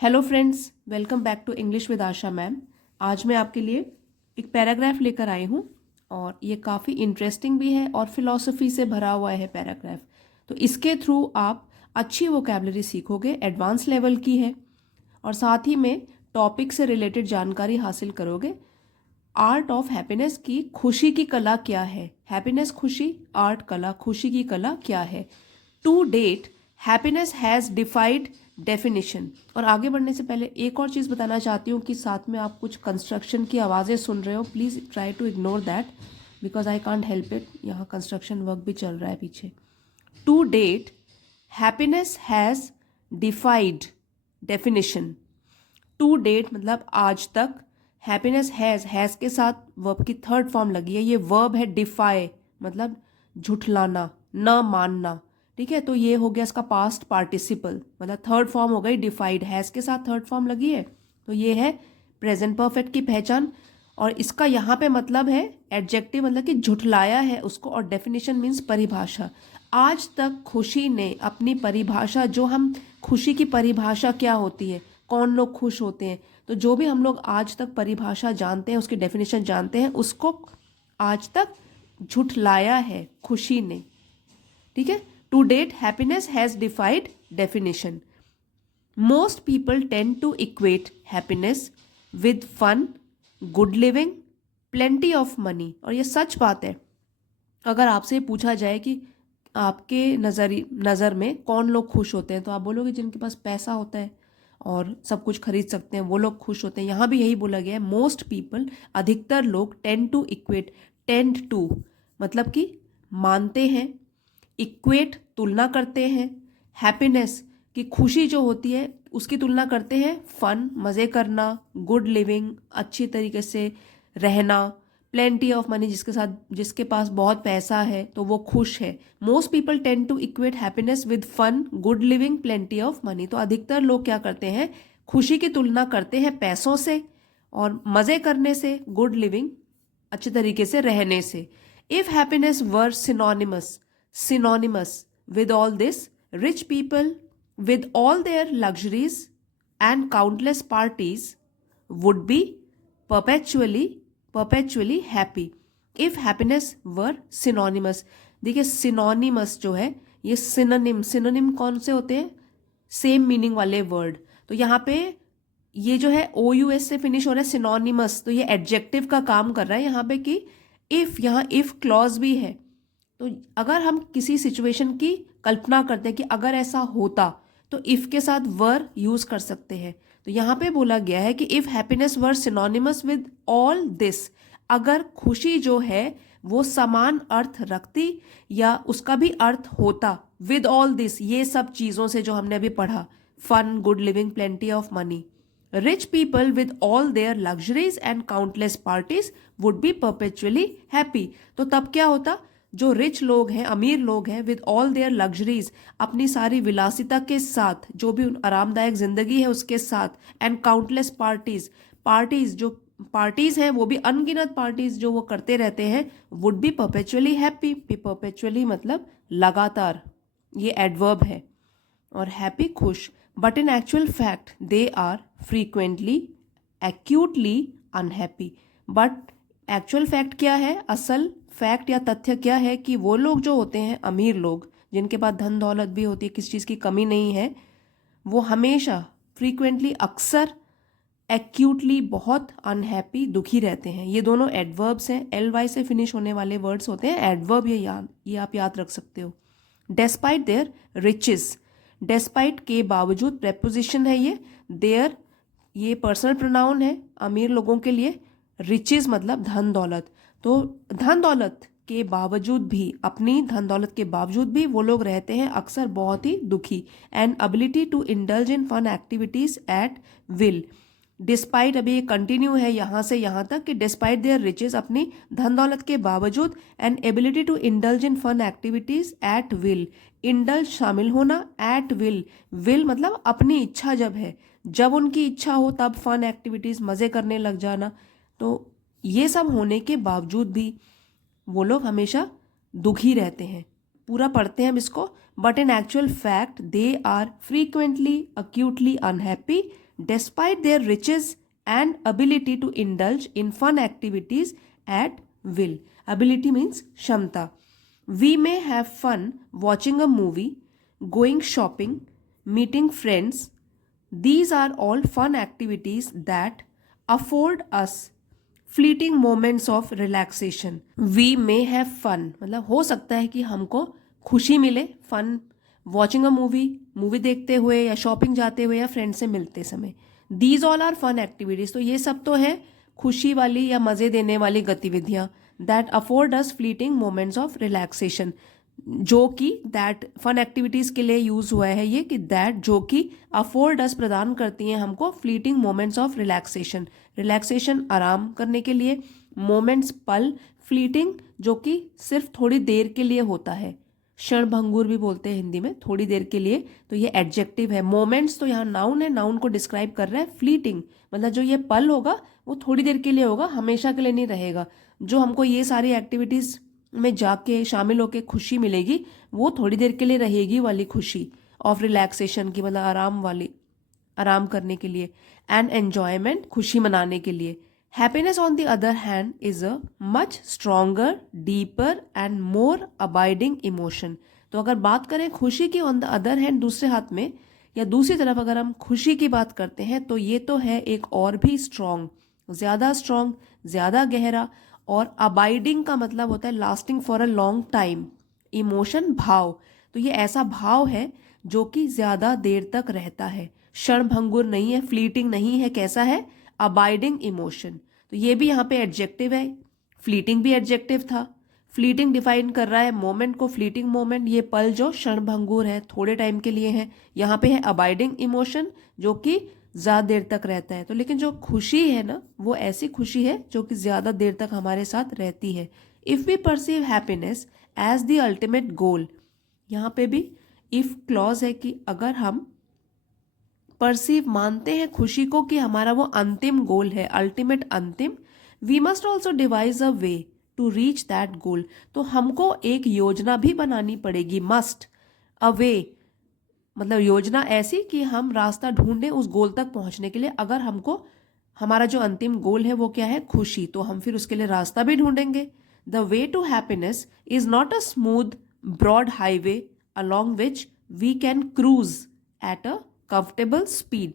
Hello friends, welcome back to English with Asha ma'am. आज मैं आपके लिए एक पैराग्राफ लेकर आई हूँ और ये काफ़ी इंटरेस्टिंग भी है और फिलॉसफी से भरा हुआ है पैराग्राफ। तो इसके थ्रू आप अच्छी वोकैबलरी सीखोगे, एडवांस लेवल की है, और साथ ही में टॉपिक से रिलेटेड जानकारी हासिल करोगे। आर्ट ऑफ हैप्पीनेस की खुशी की कला क्या है। हैप्पीनेस खुशी, आर्ट कला खुशी की कला क्या है। To date happiness has defied definition. और आगे बढ़ने से पहले एक और चीज़ बताना चाहती हूँ कि साथ में आप कुछ कंस्ट्रक्शन की आवाज़ें सुन रहे हो, please try to ignore that because I can't help it. यहाँ कंस्ट्रक्शन वर्क भी चल रहा है पीछे। To date happiness has defied definition. To date मतलब आज तक। हैप्पीनेस हैज़ के साथ वर्ब की थर्ड फॉर्म लगी है। ये वर्ब है डिफाई, मतलब झुठलाना, न मानना। ठीक है, तो ये हो गया इसका पास्ट पार्टिसिपल, मतलब थर्ड फॉर्म हो गई डिफाइड। हैज़ के साथ थर्ड फॉर्म लगी है, तो ये है प्रेजेंट परफेक्ट की पहचान। और इसका यहाँ पे मतलब है एडजेक्टिव, मतलब कि झुठलाया है उसको। और डेफिनेशन मीन्स परिभाषा। आज तक खुशी ने अपनी परिभाषा, जो हम खुशी की परिभाषा क्या होती है, कौन लोग खुश होते हैं, तो जो भी हम लोग आज तक परिभाषा जानते हैं, उसकी डेफिनेशन जानते हैं, उसको आज तक झुठलाया है खुशी ने। ठीक है, to date happiness has defied definition. Most people tend to equate happiness with fun, good living, plenty of money. और ये सच बात है। अगर आपसे पूछा जाए कि आपके नज़र में कौन लोग खुश होते हैं, तो आप बोलोगे जिनके पास पैसा होता है और सब कुछ खरीद सकते हैं, वो लोग खुश होते हैं। यहाँ भी यही बोला गया है, मोस्ट पीपल, अधिकतर लोग, tend to equate, tend to मतलब कि मानते हैं, इक्वेट तुलना करते हैं, हैप्पीनेस की खुशी जो होती है उसकी तुलना करते हैं फन मज़े करना, गुड लिविंग अच्छी तरीके से रहना, प्लेंटी ऑफ मनी जिसके पास बहुत पैसा है तो वो खुश है। Most people tend to equate happiness with fun, good living, plenty of money. तो अधिकतर लोग क्या करते हैं, खुशी की तुलना करते हैं पैसों से और मज़े करने से, गुड लिविंग अच्छे तरीके से रहने से। If happiness were synonymous with all this, rich people with all their luxuries and countless parties would be perpetually happy. If happiness were synonymous, देखिए synonymous जो है ये synonym कौन से होते हैं, सेम मीनिंग वाले वर्ड। तो यहाँ पे ये जो है OUS से फिनिश हो रहा है synonymous, तो ये एडजेक्टिव का काम कर रहा है यहाँ पे कि इफ, यहाँ इफ क्लॉज भी है। तो अगर हम किसी सिचुएशन की कल्पना करते हैं कि अगर ऐसा होता, तो इफ के साथ वर यूज कर सकते हैं। तो यहाँ पे बोला गया है कि if happiness were synonymous with all this, अगर खुशी जो है वो समान अर्थ रखती या उसका भी अर्थ होता विद ऑल दिस, ये सब चीज़ों से जो हमने अभी पढ़ा, fun, good living, plenty of money, rich people with all their luxuries and countless parties would be perpetually happy. तो तब क्या होता, जो रिच लोग हैं, अमीर लोग हैं, विद ऑल देयर लग्जरीज अपनी सारी विलासिता के साथ, जो भी आरामदायक जिंदगी है उसके साथ, एंड काउंटलेस पार्टीज जो पार्टीज हैं वो भी अनगिनत पार्टीज जो वो करते रहते हैं, would be perpetually happy. Perpetually मतलब लगातार, ये एडवर्ब है, और हैप्पी खुश। But in actual fact they are frequently acutely unhappy. But actual fact क्या है, असल फैक्ट या तथ्य क्या है कि वो लोग जो होते हैं, अमीर लोग जिनके पास धन दौलत भी होती है, किसी चीज़ की कमी नहीं है, वो हमेशा फ्रीक्वेंटली अक्सर, एक्यूटली बहुत अनहैप्पी दुखी रहते हैं। ये दोनों एडवर्ब्स हैं, LY से फिनिश होने वाले वर्ड्स होते हैं एडवर्ब, ये आप याद रख सकते हो। डेस्पाइट देयर रिचेस, डेस्पाइट के बावजूद प्रेपोजिशन है ये। देयर ये पर्सनल प्रोनाउन है अमीर लोगों के लिए। रिचेस मतलब धन दौलत। तो धन दौलत के बावजूद भी, अपनी धन दौलत के बावजूद भी वो लोग रहते हैं अक्सर बहुत ही दुखी। And ability to indulge in fun activities at will. Despite, अभी ये कंटिन्यू है यहाँ से यहाँ तक कि डिस्पाइट देयर रिचेस, अपनी धन दौलत के बावजूद, and ability to indulge in fun activities at will, indulge शामिल होना, एट विल, विल मतलब अपनी इच्छा जब है, जब उनकी इच्छा हो तब फन एक्टिविटीज मज़े करने लग जाना। तो ये सब होने के बावजूद भी वो लोग हमेशा दुखी रहते हैं। पूरा पढ़ते हैं हम इसको। But in actual fact they are frequently acutely unhappy despite their riches and ability to indulge in fun activities at will. Ability means क्षमता. We may have fun watching a movie, going shopping, meeting friends. These are all fun activities that afford us fleeting moments of relaxation. We may have fun मतलब हो सकता है कि हमको खुशी मिले fun watching a movie देखते हुए या शॉपिंग जाते हुए या फ्रेंड से मिलते समय. These all are fun activities. तो ये सब तो है खुशी वाली या मज़े देने वाली गतिविधियाँ. That afford us fleeting moments of relaxation. जो कि दैट फन एक्टिविटीज़ के लिए यूज़ हुआ है ये कि दैट जो कि अफोर्ड अस प्रदान करती हैं हमको fleeting moments of relaxation. Relaxation आराम करने के लिए, मोमेंट्स पल, फ्लीटिंग जो कि सिर्फ थोड़ी देर के लिए होता है. क्षणभंगुर भी बोलते हैं हिंदी में, थोड़ी देर के लिए. तो ये एडजेक्टिव है. मोमेंट्स तो यहाँ नाउन है, नाउन को डिस्क्राइब कर रहा है. फ्लीटिंग मतलब जो ये पल होगा वो थोड़ी देर के लिए होगा, हमेशा के लिए नहीं रहेगा. जो हमको ये सारी एक्टिविटीज़ में जाके शामिल होके खुशी मिलेगी वो थोड़ी देर के लिए रहेगी वाली खुशी ऑफ रिलैक्सेशन की, मतलब आराम वाली, आराम करने के लिए. एंड एन्जॉयमेंट खुशी मनाने के लिए. Happiness on the other hand is a much stronger, deeper and more abiding emotion. तो अगर बात करें खुशी की on the other hand दूसरे हाथ में या दूसरी तरफ अगर हम खुशी की बात करते हैं तो ये तो है एक और भी स्ट्रॉन्ग, ज़्यादा गहरा. और अबाइडिंग का मतलब होता है lasting for a long time. Emotion भाव. तो ये ऐसा भाव है जो कि ज़्यादा देर तक रहता है, क्षणभंगुर नहीं है, फ्लीटिंग नहीं है. कैसा है? Abiding emotion. तो ये भी यहाँ पे एडजेक्टिव है. फ्लीटिंग भी एडजेक्टिव था. फ्लीटिंग डिफाइन कर रहा है मोमेंट को, फ्लीटिंग मोमेंट, ये पल जो क्षणभंगुर है, थोड़े टाइम के लिए है. यहाँ पे है अबाइडिंग इमोशन जो कि ज़्यादा देर तक रहता है. तो लेकिन जो खुशी है ना वो ऐसी खुशी है जो कि ज़्यादा देर तक हमारे साथ रहती है. If we perceive happiness as the ultimate goal. यहाँ पे भी इफ़ क्लॉज है कि अगर हम परसीव मानते हैं खुशी को कि हमारा वो अंतिम गोल है, अल्टीमेट अंतिम, we must also devise a way to reach that goal. तो हमको एक योजना भी बनानी पड़ेगी. मस्ट अ वे मतलब योजना ऐसी कि हम रास्ता ढूंढें उस गोल तक पहुंचने के लिए. अगर हमको हमारा जो अंतिम गोल है वो क्या है? खुशी. तो हम फिर उसके लिए रास्ता भी ढूंढेंगे. The way to happiness is not a smooth broad highway along which we can cruise at a comfortable speed.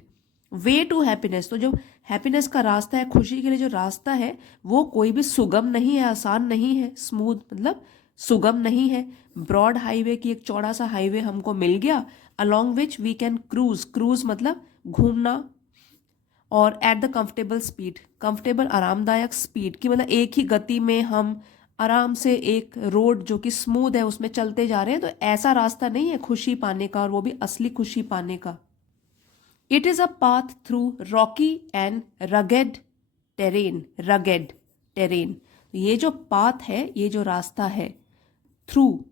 Way to happiness, तो जो हैप्पीनेस का रास्ता है, खुशी के लिए जो रास्ता है वो कोई भी सुगम नहीं है, आसान नहीं है. स्मूथ मतलब सुगम नहीं है. ब्रॉड हाईवे की एक चौड़ा सा हाईवे हमको मिल गया, along which we can cruise. Cruise मतलब घूमना. और at the comfortable speed, comfortable आरामदायक स्पीड की मतलब एक ही गति में हम आराम से एक रोड जो कि स्मूथ है उसमें चलते जा रहे हैं. तो ऐसा रास्ता नहीं है खुशी पाने का, और वो भी असली खुशी पाने का. It is a path through Rocky and rugged terrain. ये जो पाथ है, ये जो रास्ता है, through,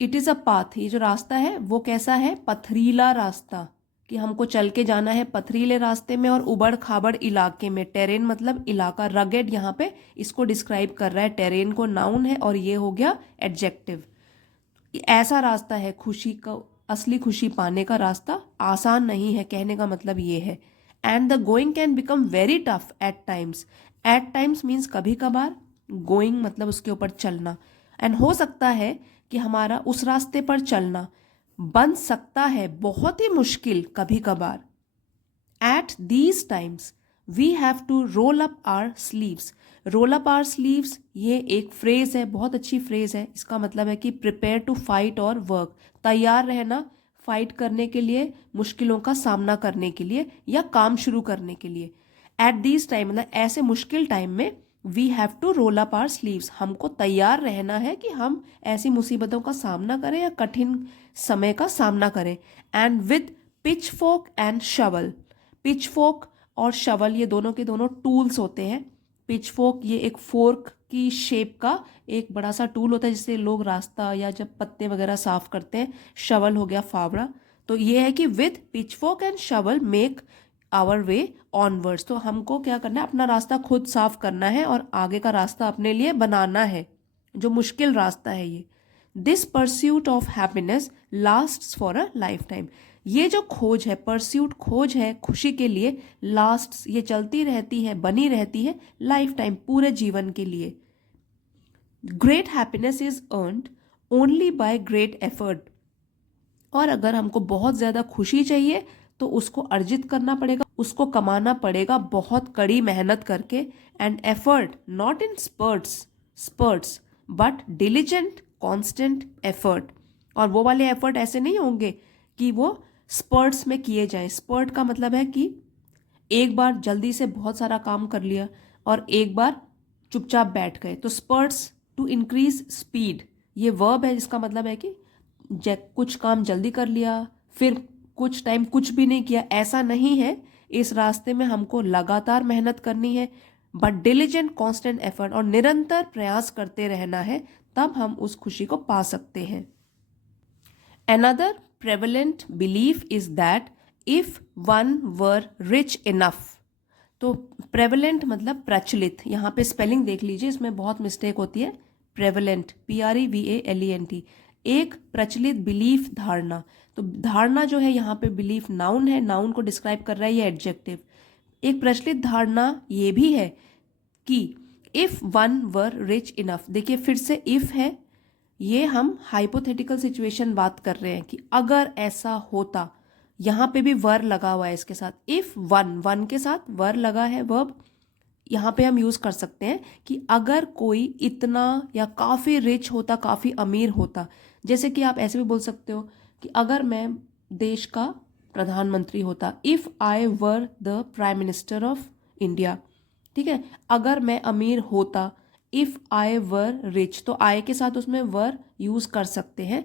it is a path, ये जो रास्ता है वो कैसा है? पथरीला रास्ता, कि हमको चल के जाना है पथरीले रास्ते में और उबड़ खाबड़ इलाके में. टेरेन मतलब इलाका. रगेड यहाँ पे इसको डिस्क्राइब कर रहा है, टेरेन को नाउन है और ये हो गया एडजेक्टिव. ऐसा रास्ता है खुशी का, असली खुशी पाने का रास्ता आसान नहीं है, कहने का मतलब ये है. And the going can become very tough at times. At times means कभी कभार, गोइंग मतलब उसके ऊपर चलना. एंड हो सकता है कि हमारा उस रास्ते पर चलना बन सकता है बहुत ही मुश्किल कभी कभार. At these times we have to roll up our sleeves. Roll up our sleeves ये एक फ्रेज है, बहुत अच्छी फ्रेज है. इसका मतलब है कि प्रिपेयर टू फाइट और वर्क, तैयार रहना फाइट करने के लिए, मुश्किलों का सामना करने के लिए या काम शुरू करने के लिए. एट दीज टाइम मतलब ऐसे मुश्किल टाइम में we have to roll up our sleeves, हमको तैयार रहना है कि हम ऐसी मुसीबतों का सामना करें या कठिन समय का सामना करें. And with pitchfork and shovel. Pitchfork और शवल ये दोनों के दोनों टूल्स होते हैं. पिच फोक ये एक फोर्क की शेप का एक बड़ा सा टूल होता है जिससे लोग रास्ता या जब पत्ते वगैरह साफ करते हैं. शवल हो गया फावड़ा. तो ये है कि with pitchfork and shovel make our way onwards. तो हमको क्या करना है? अपना रास्ता खुद साफ करना है और आगे का रास्ता अपने लिए बनाना है, जो मुश्किल रास्ता है ये. This pursuit of happiness lasts for a life time. ये जो खोज है, परस्यूट खोज है खुशी के लिए, लास्ट, ये चलती रहती है, बनी रहती है लाइफ टाइम, पूरे जीवन के लिए। Great happiness is earned only by great effort. और अगर हमको बहुत ज़्यादा खुशी चाहिए तो उसको अर्जित करना पड़ेगा, उसको कमाना पड़ेगा बहुत कड़ी मेहनत करके। And effort not in sprouts but diligent constant effort. और वो वाले एफर्ट ऐसे नहीं होंगे कि वो स्पर्ट्स में किए जाएं। स्पर्ट का मतलब है कि एक बार जल्दी से बहुत सारा काम कर लिया और एक बार चुपचाप बैठ गए, तो स्पर्ट्स टू इंक्रीज स्पीड, ये वर्ब है जिसका मतलब है कि कुछ काम जल्दी कर लिया फिर कुछ टाइम कुछ भी नहीं किया, ऐसा नहीं है। इस रास्ते में हमको लगातार मेहनत करनी है, बट डिलिजेंट कॉन्स्टेंट एफर्ट, और निरंतर प्रयास करते रहना है, तब हम उस खुशी को पा सकते हैं। Another prevalent belief is that if one were rich enough, तो prevalent मतलब प्रचलित, यहाँ पे स्पेलिंग देख लीजिए, इसमें बहुत मिस्टेक होती है। prevalent PREVALENT, एक प्रचलित बिलीफ, धारणा। तो धारणा जो है यहाँ पे बिलीफ नाउन है, नाउन को डिस्क्राइब कर रहा है ये एडजेक्टिव। एक प्रचलित धारणा ये भी है कि if one were rich enough, देखिए फिर से इफ है, ये हम हाइपोथेटिकल सिचुएशन बात कर रहे हैं कि अगर ऐसा होता, यहाँ पे भी वर लगा हुआ है इसके साथ। इफ वन के साथ वर लगा है, वर्ब यहाँ पे हम यूज कर सकते हैं कि अगर कोई इतना या काफी रिच होता, काफी अमीर होता। जैसे कि आप ऐसे भी बोल सकते हो कि अगर मैं देश का प्रधानमंत्री होता, if I were the prime minister of India, ठीक है। अगर मैं अमीर होता, इफ आई वर रिच, तो आई के साथ उसमें वर यूज कर सकते हैं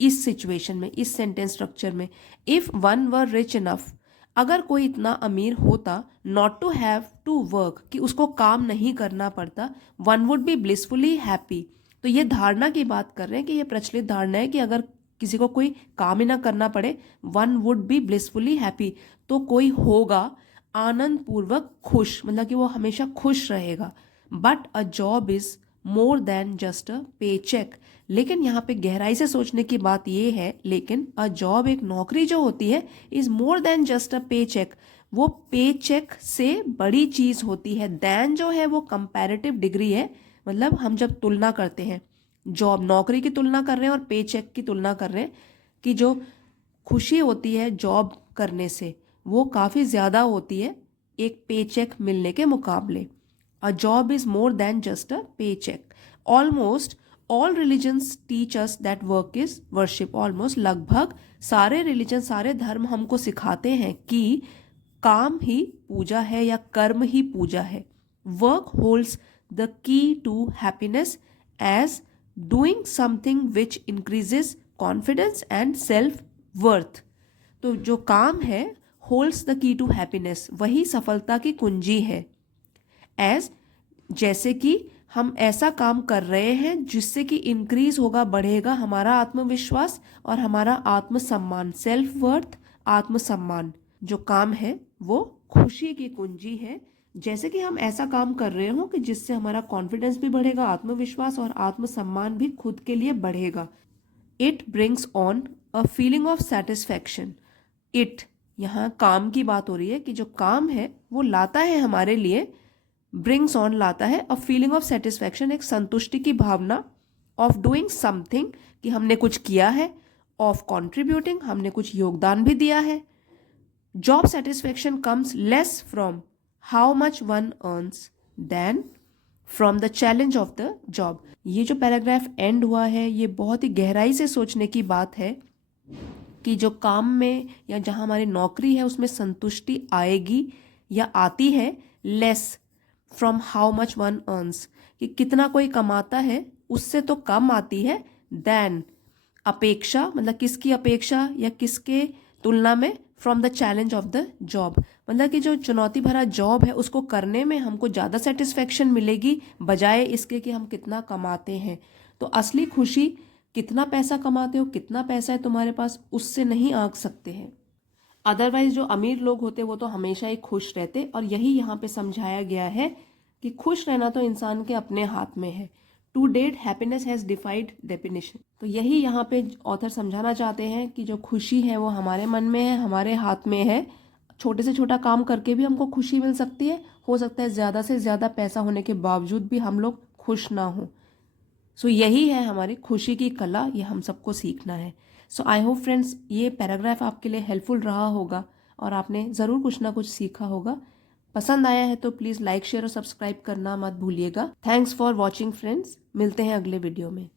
इस सिचुएशन में, इस सेंटेंस स्ट्रक्चर में। If one were rich enough, अगर कोई इतना अमीर होता, not to have to work, कि उसको काम नहीं करना पड़ता, one would be blissfully happy. तो ये धारणा की बात कर रहे हैं कि ये प्रचलित धारणा है कि अगर किसी को कोई काम ही ना करना पड़े, one would be blissfully happy, तो कोई होगा आनंद पूर्वक खुश, मतलब कि वो हमेशा खुश रहेगा। But a job is more than just a pay check, लेकिन यहाँ पे गहराई से सोचने की बात ये है, लेकिन अ जॉब, एक नौकरी जो होती है, is more than just a pay check, वो पे चेक से बड़ी चीज होती है। देन जो है वो कंपैरेटिव डिग्री है, मतलब हम जब तुलना करते हैं, जॉब नौकरी की तुलना कर रहे हैं और पे चेक की तुलना कर रहे हैं, कि जो खुशी होती है जॉब करने से वो काफ़ी ज़्यादा होती है एक पे चेक मिलने के मुकाबले। A job is more than just a pay cheque. Almost all religions teach us that work is worship. Almost, लगभग सारे रिलीजन, सारे धर्म हमको सिखाते हैं कि काम ही पूजा है या कर्म ही पूजा है। Work holds the key to happiness as doing something which increases confidence and self worth. तो जो काम है, holds the key to happiness, वही सफलता की कुंजी है। एज, जैसे कि हम ऐसा काम कर रहे हैं जिससे कि इंक्रीज होगा, बढ़ेगा हमारा आत्मविश्वास और हमारा आत्मसम्मान, सेल्फ वर्थ, आत्मसम्मान। जो काम है वो खुशी की कुंजी है, जैसे कि हम ऐसा काम कर रहे हो कि जिससे हमारा कॉन्फिडेंस भी बढ़ेगा, आत्मविश्वास और आत्मसम्मान भी खुद के लिए बढ़ेगा। It brings on a feeling of satisfaction. It, यहाँ काम की बात हो रही है कि जो काम है वो लाता है हमारे लिए, ब्रिंग्स ऑन लाता है, अ फीलिंग ऑफ सेटिस्फैक्शन, एक संतुष्टि की भावना, ऑफ डूइंग समथिंग, कि हमने कुछ किया है, ऑफ कॉन्ट्रीब्यूटिंग, हमने कुछ योगदान भी दिया है। Job satisfaction comes less from how much one earns than from the challenge of the job. ये जो पैराग्राफ एंड हुआ है, ये बहुत ही गहराई से सोचने की बात है कि जो काम में या जहाँ हमारी नौकरी है उसमें संतुष्टि आएगी या आती है, less from how much one earns, कि कितना कोई कमाता है उससे तो कम आती है, देन, अपेक्षा, मतलब किसकी अपेक्षा या किसके तुलना में, from the challenge of the job, मतलब कि जो चुनौती भरा जॉब है उसको करने में हमको ज़्यादा सेटिस्फैक्शन मिलेगी बजाय इसके कि हम कितना कमाते हैं। तो असली खुशी कितना पैसा कमाते हो, कितना पैसा है तुम्हारे पास, उससे नहीं आंक सकते हैं। अदरवाइज जो अमीर लोग होते वो तो हमेशा ही खुश रहते, और यही यहाँ पे समझाया गया है कि खुश रहना तो इंसान के अपने हाथ में है। To date happiness has defied definition. तो यही यहाँ पे ऑथर समझाना चाहते हैं कि जो खुशी है वो हमारे मन में है, हमारे हाथ में है। छोटे से छोटा काम करके भी हमको खुशी मिल सकती है। हो सकता है ज़्यादा से ज़्यादा पैसा होने के बावजूद भी हम लोग खुश ना हो। सो यही है हमारी खुशी की कला, ये हम सबको सीखना है। सो आई होप फ्रेंड्स ये पैराग्राफ आपके लिए हेल्पफुल रहा होगा और आपने ज़रूर कुछ ना कुछ सीखा होगा। पसंद आया है तो प्लीज़ लाइक शेयर और सब्सक्राइब करना मत भूलिएगा। थैंक्स फॉर वॉचिंग फ्रेंड्स, मिलते हैं अगले वीडियो में।